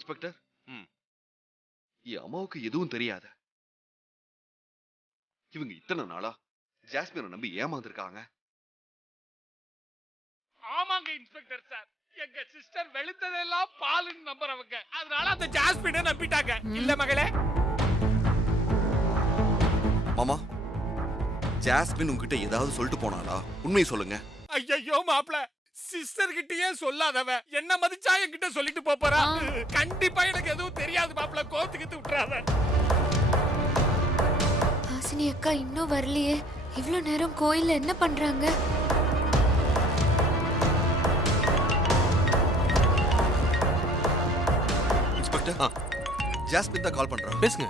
Inspector, என் அம்மாவுக்கு எதுவும் தெரியாது. இவங்க இத்தனை நாளா ஜாஸ்மினை நம்பி ஏமாந்துருக்காங்க. ஆமாங்க இன்ஸ்பெக்டர் சார், எங்க சிஸ்டர் வெளுத்ததெல்லாம் பாலுன்னு நம்புறவங்க, அதனால அந்த ஜாஸ்மினை நம்பிட்டாங்க. இல்ல மகளே? மாமா, ஜாஸ்மின் உங்ககிட்ட ஏதாவது சொல்லிட்டு போனாளா? உண்மையை சொல்லுங்க. ஐயோ மாப்ள, சிஸ்டர் கிட்டயே சொல்லாதவ என்ன மதிச்சா என்கிட்ட சொல்லிட்டு போறா. கண்டிப்பா எனக்கு எதுவும் தெரியாது மாப்ள, கோத்துக்கிட்டு விட்டுறாத. ஹாசினி அக்கா இன்னும் வரலையே. இவ்வளவு நேரம் கோயில்ல என்ன பண்றாங்க? இன்ஸ்பெக்டர், ஜாஸ்மின் தான் கால் பண்றான். பேசுங்க.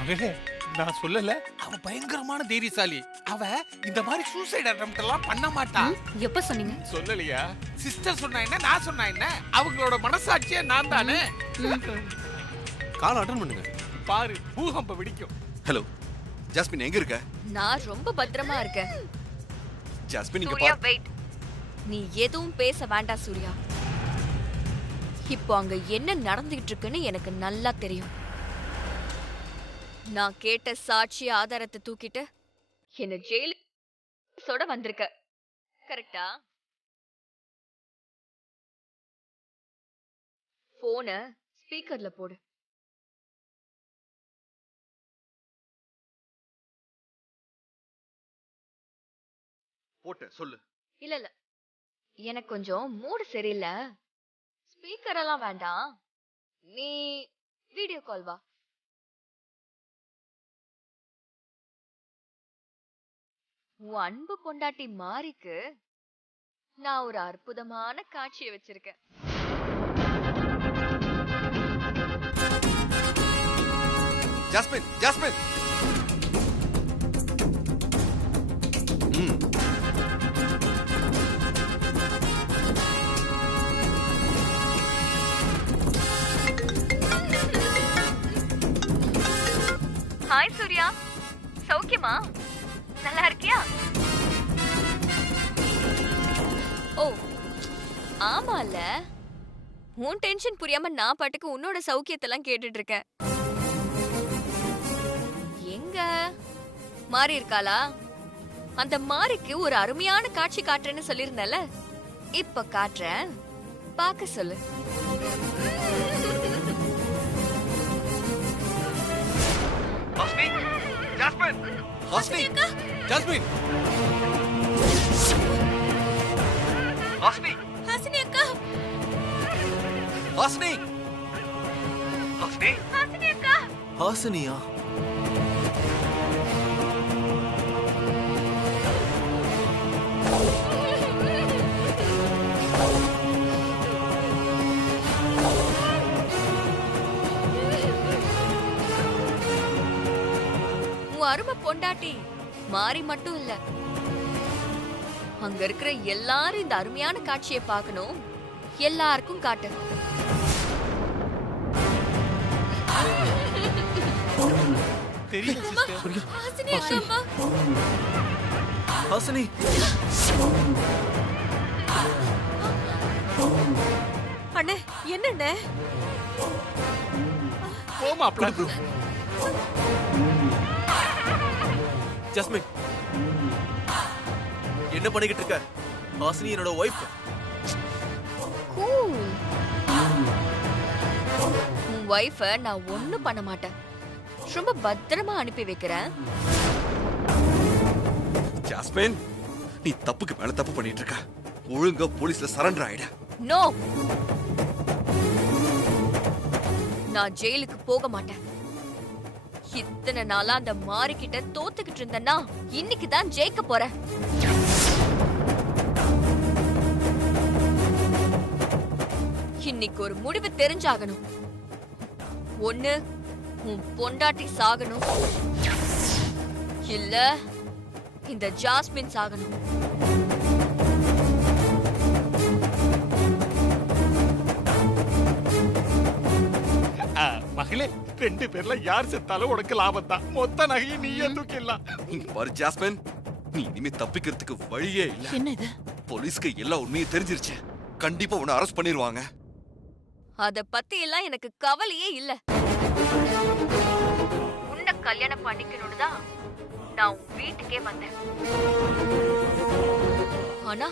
மகளே, நான் சொல்லல, அவ பயங்கரமான தைரியசாலி. அவ இந்த மாதிரி சூசைட் அட்டெம்ப்ட் எல்லாம் பண்ண மாட்டா. எப்ப சொன்னீங்க? சொல்லலையா? சிஸ்டர் சொன்னா என்ன, நான் சொன்னா என்ன? அவங்களோட மனசாட்சியே நான் தானே. கால் அட்டெண்ட் பண்ணுங்க. பாரு, பூகம்ப வெடிக்கும். ஹலோ ஜாஸ்மின், எங்க இருக்க? நான் ரொம்ப பத்திரமா இருக்கேன். ஜாஸ்மின் இங்க சூர்யா பாரு. வெயிட், நீ எதுவும் பேச வேண்டாம் சூர்யா. இப்போ அங்க என்ன நடந்துகிட்டு இருக்குன்னு எனக்கு நல்லா தெரியும். நான் கேட்ட சாட்சி ஆதாரத்தை தூக்கிட்டு என்ன ஜெயிலோட வந்திருக்க, கரெக்டா? போன ஸ்பீக்கர்ல போடு. போட்ட சொல்லு. இல்ல எனக்கு கொஞ்சம் மூடு சரியில்லை. ஸ்பீக்கர் எல்லாம் வேண்டாம், நீ வீடியோ கால் வா. உன் அன்பு பொண்டாட்டி மாரிக்கு நான் ஒரு அற்புதமான காட்சியை வச்சிருக்கேன். Jasmine, jasmine. ஹாய் சூர்யா, சௌக்கியமா? நல்லா இருக்கியா? ஓ ஆமால, உன் டென்ஷன் புரியாம நான் பாட்டுக்கு உன்னோட சௌக்கியத்தெல்லாம் கேட்டுட்டு இருக்கேன். எங்க மாறி இருக்காளா? அந்த மாரிக்கு ஒரு அருமையான காட்சி காட்டுறேன்னு சொல்லிருந்தல, இப்ப காட்டுறேன், பாக்க சொல்லு. ஹாஸ்னி, ஜாஸ்மின், ஹாஸ்னி, ஜாஸ்மின், ஹாஸ்னி, ஹாசினி அக்கா, ஹாஸ்னி, ஹாஸ்னி, ஹாசினி அக்கா. ஹாசினியா? அருமை பொண்டாட்டி மாறி மட்டும் இல்ல, அங்க இருக்கிற எல்லாரும் இந்த அருமையான காட்சியை பார்க்கணும். எல்லாருக்கும் காட்டு. தெரியும் சிஸ்டர். ஹாசினி அக்கா, ஹாசினி. அண்ணே என்னண்ணே? போமாப்ல. ஜாஸ்மின், என்ன பண்ணிக்கிட்டு இருக்க? ஹாசினி என்னோட வைஃப். கூல். உன் வைஃப நான் ஒண்ணும் பண்ண மாட்டேன், ரொம்ப பத்திரமா அனுப்பி வைக்கிறேன். ஜாஸ்மின், நீ தப்புக்கு மேல தப்பு பண்ணிட்டு இருக்க. ஒழுங்கா போலீஸ்ல சரண்டர் ஆயிட. நோ, நான் ஜெயிலுக்கு போக மாட்டேன். இத்தனை நாளா அந்த மாரிக்கிட்ட தோத்துக்கிட்டு இருந்தேன்னா இன்னைக்கு தான் ஜெயிக்க போறேன். இன்னைக்கு ஒரு முடிவு தெரிஞ்சாகணும். ஒண்ணு உன் பொண்டாட்டி சாகணும், இல்ல இந்த ஜாஸ்மின் சாகணும். மகளே, ரெண்டு பேர்ல யார் செத்தாலும் உனக்கு லாபம் தான். மொத்த நகையை நீயே தூக்கிடலாம். இங்க பாரு ஜாஸ்மின், நீ இனிமே தப்பிக்கிறதுக்கு வழியே இல்ல. என்ன இது? போலீஸ்க்கு எல்லா உண்மையும் தெரிஞ்சிருச்சு. கண்டிப்பா உன்னை அரெஸ்ட் பண்ணிருவாங்க. அத பத்தி எல்லாம் எனக்கு கவலையே இல்ல. உன்னை கல்யாணம் பண்ணிக்கணும்னு தான் நான் உன் வீட்டுக்கே வந்தேன். ஆனா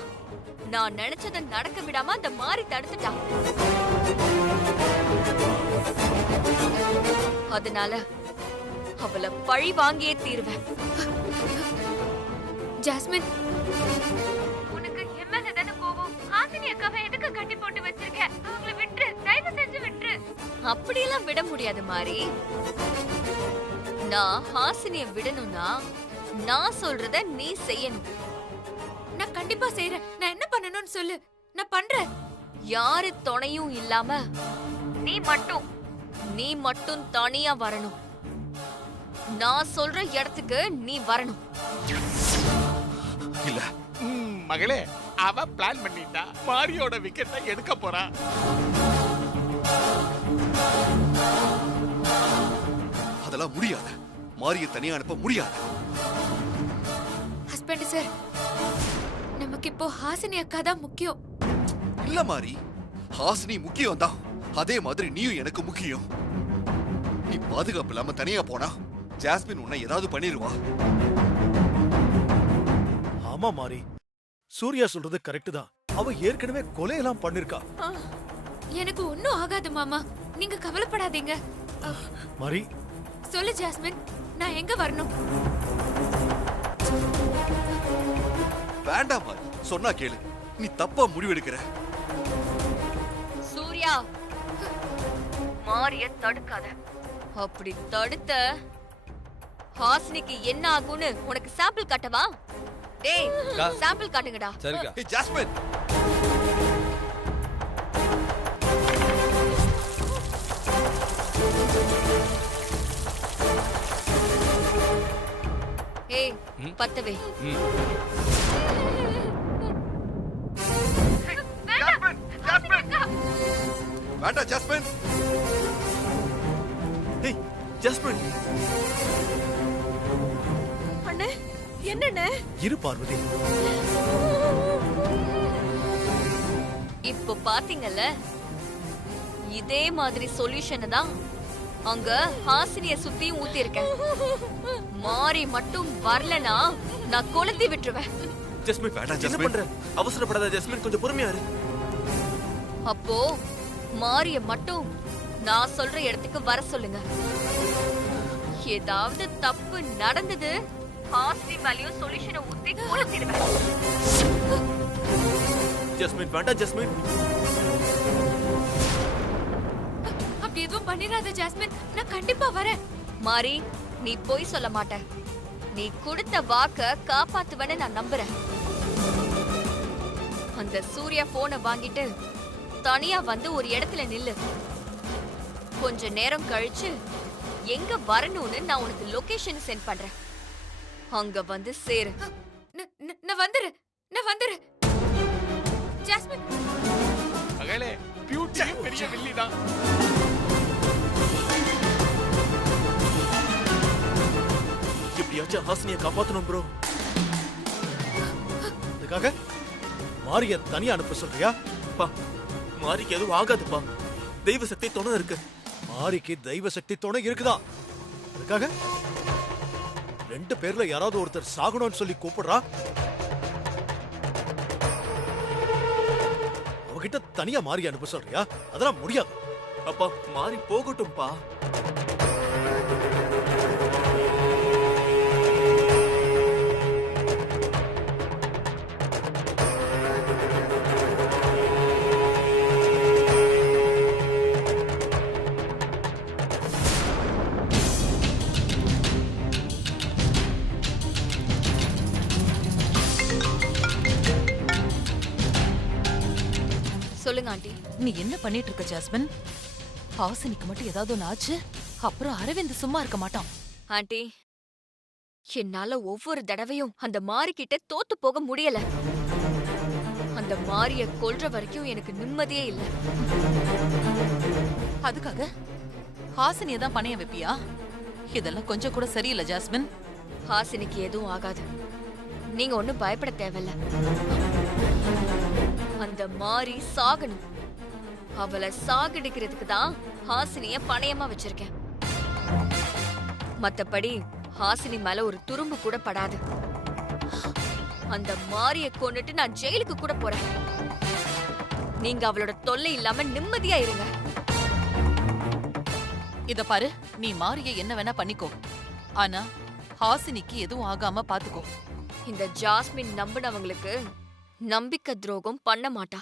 நான் நினைச்சதை நடக்க விடாம அந்த மாறி தடுத்துட்டான். அதனால அவளை பழி வாங்கியே தீருவேன். ஜாஸ்மின், உனக்கு எம்எல்ஏ தான கோவம். ஹாசினி அக்காவை எதுக்கு கட்டி போட்டு வச்சிருக்க? அவங்கள விட்டுரு, தயவு செஞ்சு விட்டுரு. அப்படியெல்லாம் விட முடியாது மாறி. நான் ஹாசினிய விடணும்னா நான் சொல்றத நீ செய்யணும். நான் கண்டிப்பா செய்றேன். நான் என்ன பண்ணணும்னு சொல்லு, நான் பண்றேன். யாரு துணையும் இல்லாம நீ மட்டும் தனியா வரணும். நான் சொல்ற இடத்துக்கு நீ வரணும். இல்ல, மகளே, அவ பிளான் பண்ணிட்டா மாரியோட விக்கெட்டை எடுக்க போறா. அதெல்லாம் முடியாது. மாரிய தனியா அனுப்ப முடியாது. ஹஸ்பண்ட் சார், நமக்கு இப்போ ஹாசினி அக்கா தான் முக்கியம். இல்ல மாரி, ஹாசினி முக்கியம் தான். அதே மாதிரி நீயும் எனக்கு முக்கியம். நீ பாதுகாப்பு இல்லாம தனியா போனா ஜாஸ்மின் உன்னை ஏதாவது பண்ணிருவா. ஆமா மாரி, சூர்யா சொல்றது கரெக்ட் தான். அவ ஏற்கனவே கொலையெல்லாம் பண்ணிருக்கா. எனக்கு ஒன்னும் ஆகாது மாமா, நீங்க கவலைப்படாதீங்க. மாரி, சொல்லு ஜாஸ்மின், நான் எங்க வரணும்? வேண்டாம் மாரி, சொன்னா கேளு. நீ தப்பா முடிவெடுக்கிற. சூர்யா, மாரிய தடுக்காத. அப்படி தடுத்த ஹாசினிக்கு என்ன ஆகும்னு உனக்கு சாம்பிள் காட்டவா? டேய், சாம்பிள் காட்டுங்கடா. சரிக்கா. ஏய் ஜாஸ்மின், ஏய், பத்தவே. வேண்டாம் ஜாஸ்மின். ஏய் ஜாஸ்மின், அண்ணே, என்னண்ணே? இரு பார்வதி. இப்போ பாத்தீங்கல்ல, இதே மாதிரி சொல்யூஷன் தான் அங்க ஹாசினிய சுத்தியும் ஊத்தி இருக்கேன். மாறி மட்டும் வரலனா நான் கொளுத்தி விட்டுருவேன். ஜாஸ்மின் வேண்டாம் என்ன ஜாஸ்மின். பண்ற? அவசரப்படாத ஜாஸ்மின், கொஞ்சம் பொறுமையா இரு. அப்போ மாரிய மட்டும் நான் சொல்ற இடத்துக்கு வர சொல்லுங்க. ஏதாவது தப்பு நடந்தது, ஹாசினி மேலயும் சொல்யூஷனை ஊத்தி கொளுத்திடுவேன். ஜாஸ்மின் வேண்டாம் ஜாஸ்மின். அப்படி எதுவும் பண்ணிராத ஜாஸ்மின், நான் கண்டிப்பா வரேன். மாறி, நீ பொய் சொல்ல மாட்ட. நீ கொடுத்த வாக்க காப்பாத்துவன்னு நான் நம்புறேன். அந்த சூர்யா போனை வாங்கிட்டு தனியா வந்து ஒரு இடத்துல நில்லு. கொஞ்ச நேரம் கழிச்சு எங்க வரணும்னு நான் உனக்கு லொகேஷன் சென்ட் பண்றேன். அங்க வந்து சேரு. நான் வந்துரு ஜாஸ்மின். மகளே, பியூட்டி பெரிய வில்லிதான். எப்படியாச்சும் ஹாசினியை காப்பாத்தணும் ப்ரோ. அதுக்காக மாரிய தனியா அனுப்ப சொல்றியா? பா, மாரிக்கு எதுவும் ஆகாதுப்பா. தெய்வ சக்தி துணை இருக்கு. மாரிக்கு தெய்வ சக்தி துணை இருக்குதா? அதுக்காக 2 பேர்ல யாராவது ஒருத்தர் சாகணும்னு சொல்லி கூப்பிடுறா. அவகிட்ட தனியா மாரி அனுப்ப சொல்றியா? அதெல்லாம் முடியாது. அப்பா, மாறி போகட்டும்பா. சொல்லுங்க ஆண்டி. நீ என்ன பண்ணிட்டு இருக்க ஜாஸ்மின்? ஹாசினிக்கு மட்டும் ஏதாவது ஒன்று ஆச்சு, அப்புறம் அரவிந்த் சும்மா இருக்க மாட்டான். ஆண்டி, என்னால ஒவ்வொரு தடவையும் அந்த மாரிக்கிட்ட தோத்து போக முடியல. அந்த மாரிய கொல்ற வரைக்கும் எனக்கு நிம்மதியே இல்ல. அதுக்காக ஹாசினியை தான் பணைய வைப்பியா? இதெல்லாம் கொஞ்சம் கூட சரியில்லை ஜாஸ்மின். ஹாசினிக்கு எதுவும் ஆகாது. நீங்க ஒண்ணும் பயப்பட தேவையில்ல. அந்த மாறி சாகணும். அவளை சாகடிக்கிறதுக்கு தான் ஹாசினிய பணயமா வச்சிருக்கேன். மத்தபடி ஹாசினி மேல ஒரு துரும்பு கூட படாது. அந்த மாரிய கொன்னுட்டு நான் ஜெயிலுக்கு கூட போறேன். நீங்க அவளோட தொல்லை இல்லாம நிம்மதியா இருங்க. இத பாரு, நீ மாரிய என்ன வேணா பண்ணிக்கோ, ஆனா ஹாசினிக்கு எதுவும் ஆகாம பாத்துக்கோ. இந்த ஜாஸ்மின் நம்பினவங்களுக்கு நம்பிக்கை துரோகம் பண்ண மாட்டா.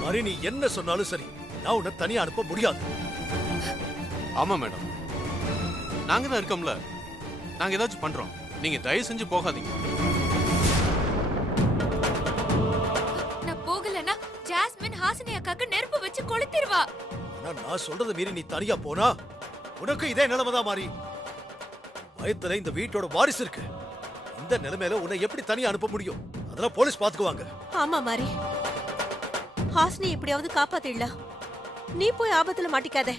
மாரி, நீ என்ன சொன்னாலும் சரி, நான் உன்னை தனியா அனுப்ப முடியாது. ஆமா மேடம், நாங்க தான் இருக்கோம்ல, நாங்க ஏதாச்சும் பண்றோம். நீங்க தயவு செஞ்சு போகாதீங்க. நான் போகலனா ஜாஸ்மின் ஹாசினி அக்காக்கு நெருப்பு வச்சு கொளுத்திடுவா. ஆனா நான் சொல்றத மீறி நீ தனியா போனா உனக்கு இதே நிலைமைதான் மாறி. பயத்துல இந்த வீட்டோட வாரிசு இருக்கு. இந்த நிலைமையில உன்னை எப்படி தனியா அனுப்ப முடியும்? அதெல்லாம் போலீஸ் பாத்துக்குவாங்க. ஆமா மாறி, ஹாசினி எப்படியாவது காப்பாத்திடலாம். நீ போய் ஆபத்துல மாட்டிக்காத.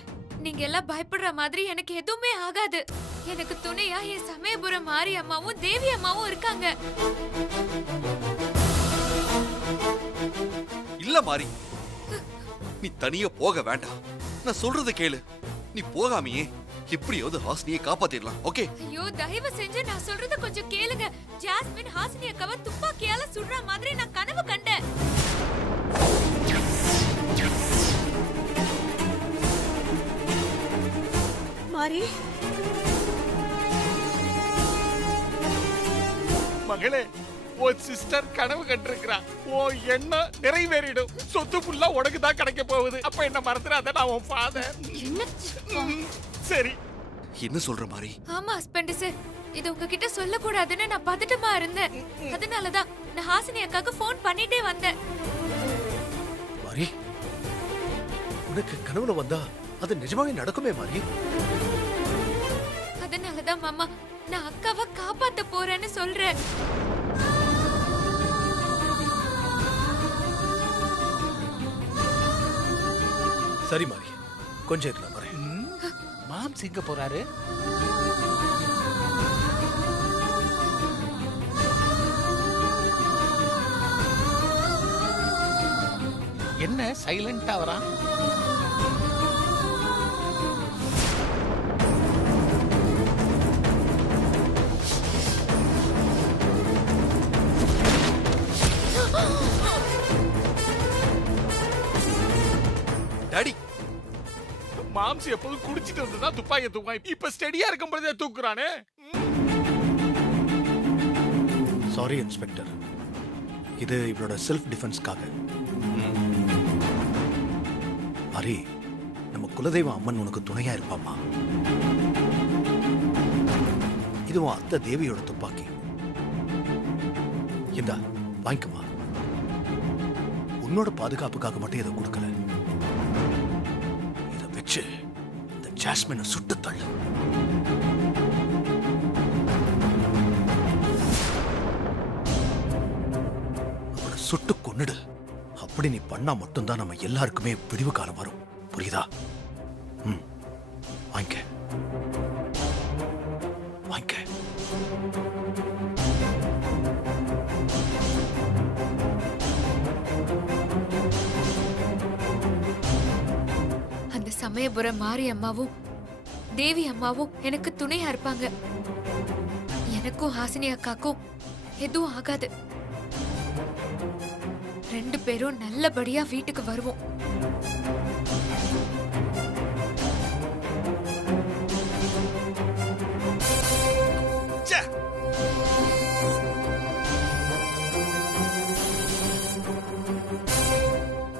நீங்க எல்லாம் பயப்படுற மாதிரி எனக்கு எதுவுமே ஆகாது. எனக்கு துணையா என் சமயபுரம் மாரி அம்மாவும் தேவி அம்மாவும் இருக்காங்க. இல்ல மாறி, நீ தனியா போக வேண்டாம். நான் சொல்றத கேளு. நீ போகாமையே எப்படியாவது ஹாசினியை காப்பாத்திடலாம். ஓகே? ஐயோ, தயவு செஞ்சு நான் சொல்றத கொஞ்சம் கேளுங்க. ஜாஸ்மின் ஹாசினி அக்காவை துப்பாக்கியால சுடுற மாதிரி நான் கனவு கண்டேன். மாறி, மகளே, உன் சிஸ்டர் கனவு கண்டிருக்கிறா. உன் எண்ணம் நிறைவேறிடும். சொத்து ஃபுல்லா உனக்கு தான் கிடைக்க போகுது. அப்ப என்ன மறந்துடாத, நான் உன் ஃபாதர். சரி. என்ன சொல்ற மாறி? ஆமா ஹஸ்பண்ட் சார், இது உங்ககிட்ட சொல்ல கூடாதுன்னு நான் பதட்டமா இருந்தேன். அதனாலதான் நான் ஹாசினி அக்காக்கு ஃபோன் பண்ணிட்டே வந்தேன். மாறி, உனக்கு கனவுல வந்தா அது நிஜமாவே நடக்குமே மாறி. அதனாலதான் மாமா நான் அக்காவை காப்பாத்த போறேன்னு சொல்றேன். சரி மாறி, கொஞ்சம் இருக்கலாம் மாறி. மாம்ஸ் எங்க போறாரு? என்ன சைலண்டா வரான்? டாடி, மாம்ஸ் எப்போதும் குடிச்சிட்டு வந்துதான் துப்பாக்கி தூக்குவான். இப்ப ஸ்டெடியா இருக்கும் பொழுதே தூக்குறானே. சாரி இன்ஸ்பெக்டர், இது இவளோட செல்ஃப் டிஃபென்ஸ்க்காக. மாறி, நம்ம குலதெய்வ அம்மன் உனக்கு துணையா இருப்பாமா. இது உன் அத்தை தேவியோட துப்பாக்கி. இந்தா வாங்கிக்கமா. உன்னோட பாதுகாப்புக்காக மட்டும் இதை கொடுக்கல. இதை வச்சு இந்த ஜாஸ்மினை சுட்டு தள்ளு. அவளை சுட்டு கொன்னுடு. அப்படி நீ பண்ணா மட்டும்தான் நம்ம எல்லாருக்குமே விடிவு காலம் வரும். புரியுதா? வாங்கிக்க வாங்கிக்க. அந்த சமயபுரம் மாரி அம்மாவும் தேவி அம்மாவும் எனக்கு துணையா இருப்பாங்க. எனக்கும் ஹாசினி அக்காக்கும் எதுவும் ஆகாது. ரெண்டு பேரும் நல்லபடியா வீட்டுக்கு வருவோம்.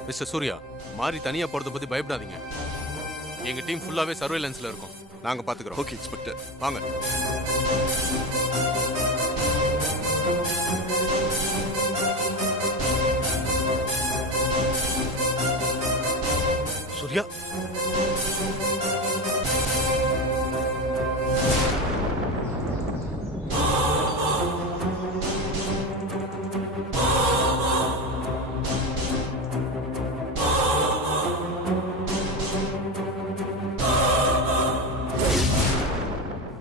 மிஸ்டர் சூர்யா, மாறி தனியா போறத பத்தி பயப்படாதீங்க. எங்க டீம் ஃபுல்லாவே சர்வேலன்ஸ்ல இருக்கும். நாங்க பாத்துக்கிறோம். ஓகே இன்ஸ்பெக்டர், வாங்க. சூர்யா,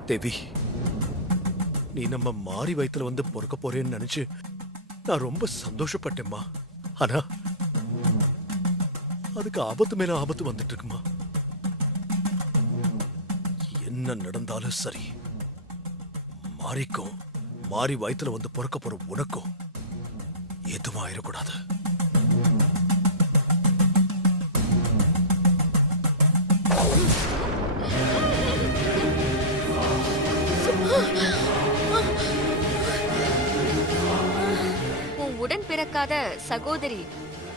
தேவி, நீ நீ நம்ம மாறி வயித்துல வந்து பொறுக்க போறேன்னு நினைச்சு நான் ரொம்ப சந்தோஷப்பட்டேம்மா. ஆனா அதுக்கு ஆபத்து மேல ஆபத்து வந்துட்டு இருக்குமா. என்ன நடந்தாலும் சரி, மாறிக்கும் மாறி வயித்துல வந்து பொறுக்க போற உனக்கும் எதுவும் ஆயிடக்கூடாது. உன் உடன் பிறக்காத சகோதரி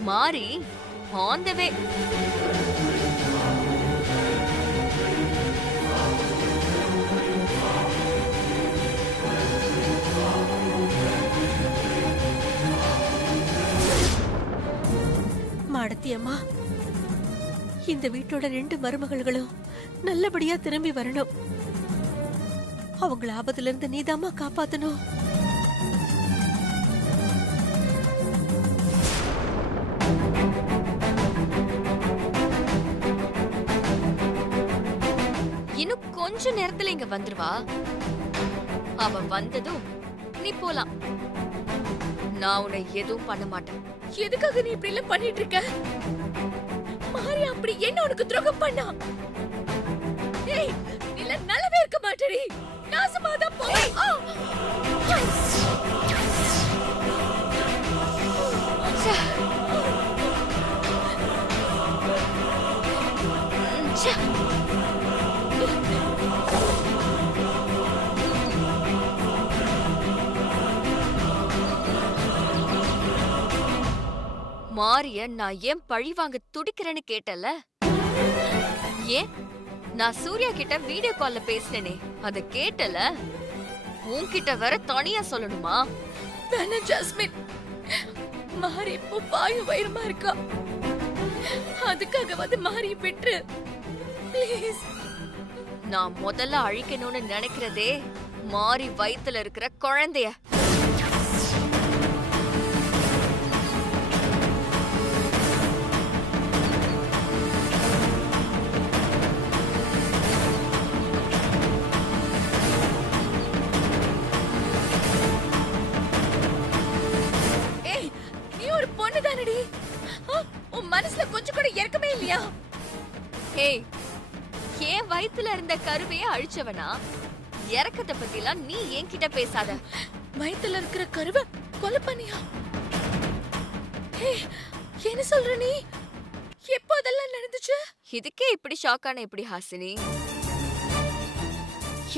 மாறி ஆன் தி வே. மாடத்தி அம்மா, இந்த வீட்டோட 2 மருமகள்களும் நல்லபடியா திரும்பி வரணும். அவங்கள ஆபத்துல இருந்து நீதாம்மா காப்பாத்தணும். இன்னும் கொஞ்ச நேரத்துல இங்க வந்துருவா. அவ வந்ததும் நீ போலாம். நான் உன்னை எதுவும் பண்ண மாட்டேன். எதுக்காக நீ இப்படி எல்லாம் பண்ணிட்டு இருக்க? மாறி அப்படி என்ன உனக்கு துரோகம் பண்ணா? ஏய், நீ நல்லாவே இருக்க மாட்டேடி. நாசமாதான் போ. மாரிய நான் ஏன் பழி வாங்க துடிக்கிறேன்னு கேட்டல? ஏன் நான் சூர்யா கிட்ட வீடியோ கால்ல பேசினேனே, அத கேட்டல? உன்கிட்ட வேற தனியா சொல்லணுமா? வேணா ஜாஸ்மின், மாறி இப்போ வாயு வயிறுமா இருக்கா. அதுக்காக வந்து மாறி விட்டுரு ப்ளீஸ். நான் முதல்ல அழிக்கணும்னு நினைக்கிறதே மாறி வயித்துல இருக்கிற குழந்தைய. உன் மனசுல கொஞ்சம் கூட இறக்கமே இல்லையா? ஏய், ஏன் வயித்துல இருந்த கருவையே அழிச்சவனா? இறக்கத்தை பத்திலாம் நீ என்கிட்ட பேசாத. வயித்துல இருக்கிற கருவை கொலை பண்ணியா? என்ன சொல்ற நீ? எப்போ அதெல்லாம் நடந்துச்சு? இதுக்கே இப்படி ஷாக்கான எப்படி ஹாசினி?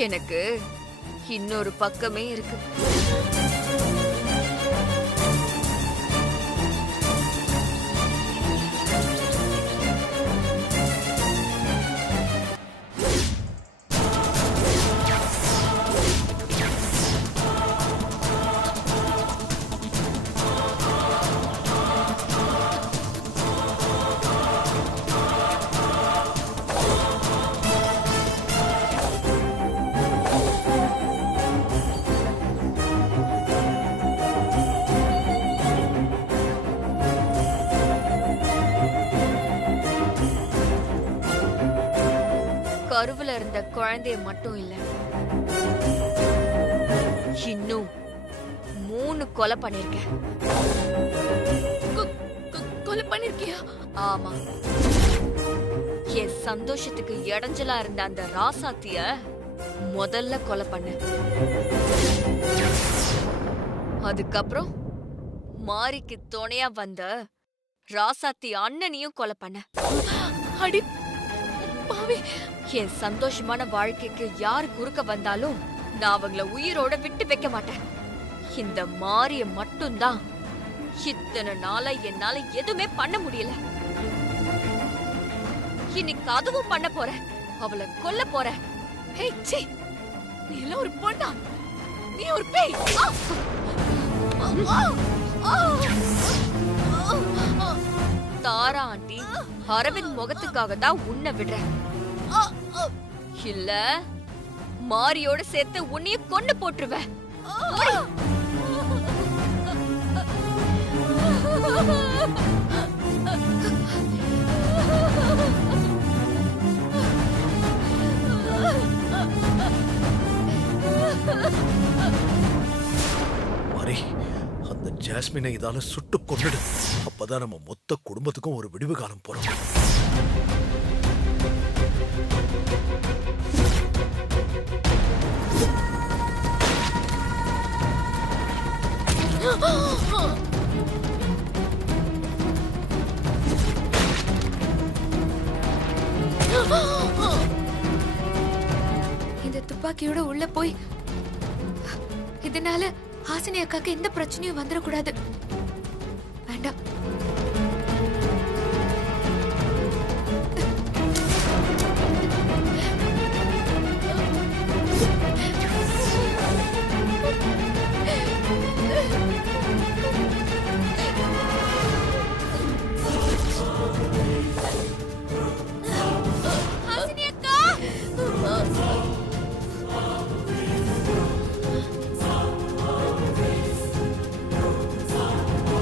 எனக்கு இன்னொரு பக்கமே இருக்கு. கருவுல இருந்த குழந்தைய மட்டும் இல்ல, இன்னும் 3 கொலை பண்ணிருக்கேன். கொலை பண்ணிருக்கியா? ஆமா. என் சந்தோஷத்துக்கு இடைஞ்சலா இருந்த அந்த ராசாத்திய முதல்ல கொலை பண்ண. அதுக்கப்புறம் மாரிக்கு துணையா வந்த ராசாத்தி அண்ணனையும் கொலை பண்ண. அடி பாவி! என் சந்தோஷமான வாழ்க்கைக்கு யார் குறுக்க வந்தாலும் நான் அவங்கள உயிரோட விட்டு வைக்க மாட்டேன். இந்த மாரிய மட்டும்தான் இத்தனை நாளா என்னால எதுவுமே பண்ண முடியல. இன்னைக்கு அதுவும் பண்ண போறேன். அவளை கொல்ல போறேன். நீ எல்லாம் ஒரு பொண்ணா? நீ ஒரு பேய்! தாரா ஆண்டி அரவிந்த் முகத்துக்காக தான் உன்னை விடுறேன். இல்ல மாரியோட சேர்த்து உன்னைய கொண்டு போட்டுருவேன். ஜாஸ்மினை இதால சுட்டு கொன்னுடு. அப்பதான் நம்ம மொத்த குடும்பத்துக்கும் ஒரு விடிவு காலம் போறோம். இந்த துப்பாக்கியோட உள்ள போய் இதனால ஹாசினி அக்காக்கு எந்த பிரச்சனையும் வந்துடக்கூடாது.